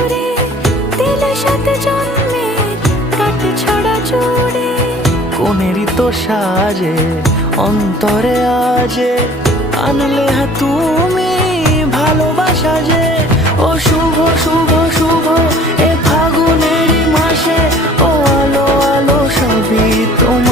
সুরে দিলে সাথে জন্মের কাট ছড়া জুড়ে। কোনেরই তো সাজে অন্তরে আজে আনলে তুমি ভালোবাসা যে। ও শুভ শুভ শুভ এ ফাগুনেরই মাসে, ও আলো আলো সবই তোমার।